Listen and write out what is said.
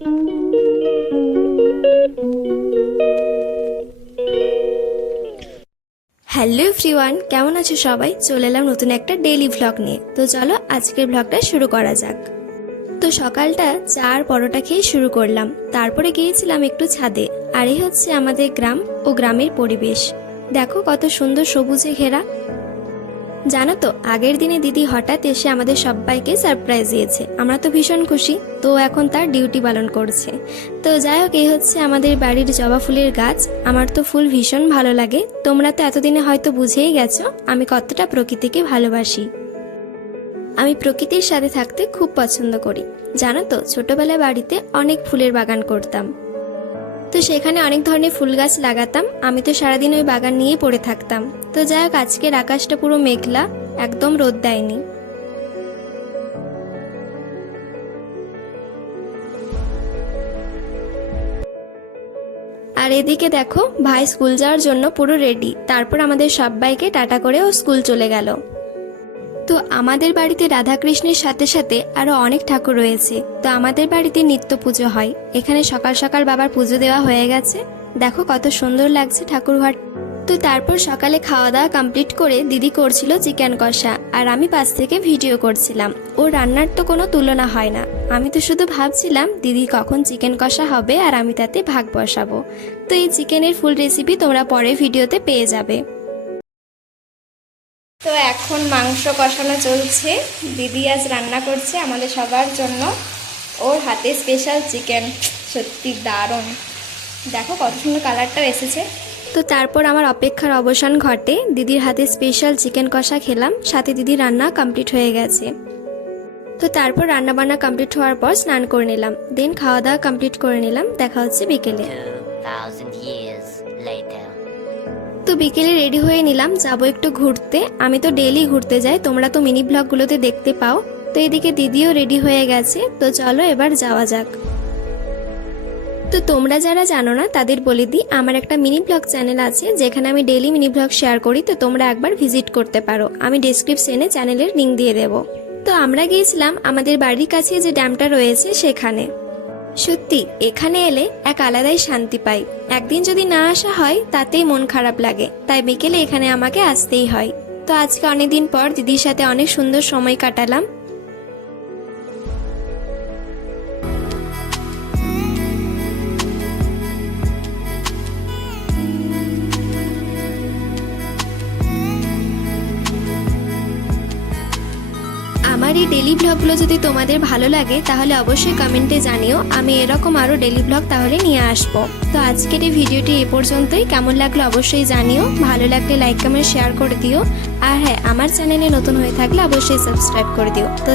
Hello everyone, কেমন আছো সবাই? চলে এলাম নতুন একটা ডেইলি ভ্লগ নিয়ে। তো চলো আজকের ভ্লগটা শুরু করা যাক। তো সকালটা চা আর পরোটা খেয়ে শুরু করলাম, তারপরে গিয়েছিলাম একটু ছাদে। আর এই হচ্ছে আমাদের গ্রাম ও গ্রামের পরিবেশ। দেখো কত সুন্দর সবুজে ঘেরা। জানো তো, আগের দিনে দিদি হঠাৎ এসে আমাদের সবাইকে সারপ্রাইজ দিয়েছে। আমরা তো ভীষণ খুশি। তো এখন তার ডিউটি পালন করছে। তো যাই হোক, এই হচ্ছে আমাদের বাড়ির জবা ফুলের গাছ। আমার তো ফুল ভীষণ ভালো লাগে। তোমরা তো এতদিনে হয়তো বুঝেই গেছো আমি কতটা প্রকৃতিকে ভালোবাসি। আমি প্রকৃতির সাথে থাকতে খুব পছন্দ করি। জানো তো, ছোটবেলায় বাড়িতে অনেক ফুলের বাগান করতাম। তো সেখানে অনেক ধরনের ফুল গাছ লাগাতাম। আমি তো সারাদিন ওই বাগান নিয়েই পড়ে থাকতাম। তো যাই হোক, আজকের আকাশটা পুরো মেঘলা, একদম রোদ দেয়নি। আর এদিকে দেখো, ভাই স্কুল যাওয়ার জন্য পুরো রেডি। তারপর আমাদের সবাইকে টাটা করে ও স্কুল চলে গেল। তো আমাদের বাড়িতে রাধাকৃষ্ণের সাথে সাথে আরো অনেক ঠাকুর রয়েছে। তো আমাদের বাড়িতে নিত্য পুজো হয়। এখানে সকাল সকাল বাবার পুজো দেওয়া হয়ে গেছে। দেখো কত সুন্দর লাগছে ঠাকুর ঘর। তো তারপর সকালে খাওয়া দাওয়া কমপ্লিট করে দিদি করছিল চিকেন কষা, আর আমি পাশ থেকে ভিডিও করছিলাম। ও রান্নার তো কোনো তুলনা হয় না। আমি তো শুধু ভাবছিলাম দিদি কখন চিকেন কষা হবে আর আমি তাতে ভাগ বসাবো। তো এই চিকেনের ফুল রেসিপি তোমরা পরে ভিডিওতে পেয়ে যাবে। তো এখন মাংস কষানো চলছে। দিদি আজ রান্না করছে আমাদের সবার জন্য। ওর হাতে স্পেশাল চিকেন, সত্যি দারুণ। দেখো কত সুন্দর কালারটাও এসেছে। তো তারপর আমার অপেক্ষার অবসান ঘটে। দিদির হাতে স্পেশাল চিকেন কষা খেলাম, সাথে দিদির রান্না কমপ্লিট হয়ে গেছে। তো তারপর রান্না বান্না কমপ্লিট হওয়ার পর স্নান করে নিলাম, দেন খাওয়া দাওয়া কমপ্লিট করে নিলাম। দেখা হচ্ছে বিকেলে। 2000 years later. তো বিকেলে রেডি হয়ে নিলাম, যাবো একটু ঘুরতে। আমি তো ডেইলি ঘুরতে যাই, তোমরা তো মিনি ব্লগগুলোতে দেখতে পাও। তো এদিকে দিদিও রেডি হয়ে গেছে। তো চলো এবার যাওয়া যাক। তো তোমরা যারা জানো না তাদের বলে দিই, আমার একটা মিনি ব্লগ চ্যানেল আছে যেখানে আমি ডেইলি মিনি ব্লগ শেয়ার করি। তো তোমরা একবার ভিজিট করতে পারো, আমি ডেসক্রিপশনে চ্যানেলের লিঙ্ক দিয়ে দেব। তো আমরা গিয়েছিলাম আমাদের বাড়ির কাছে যে ড্যামটা রয়েছে সেখানে। সত্যি এখানে এলে এক আলাদাই শান্তি পাই। একদিন যদি না আসা হয় তাতেই মন খারাপ লাগে, তাই বিকেলে এখানে আমাকে আসতেই হয়। তো আজকে অনেকদিন পর দিদির সাথে অনেক সুন্দর সময় কাটালাম। আমার এই ডেলি ব্লগগুলো যদি তোমাদের ভালো লাগে তাহলে অবশ্যই কমেন্টে জানিও, আমি এরকম আরও ডেলি ব্লগ তাহলে নিয়ে আসবো। তো আজকের এই ভিডিওটি এ পর্যন্তই। কেমন লাগলো অবশ্যই জানিও, ভালো লাগলে লাইক কমেন্ট শেয়ার করে দিও। আর হ্যাঁ, আমার চ্যানেলে নতুন হয়ে থাকলে অবশ্যই সাবস্ক্রাইব করে দিও। তো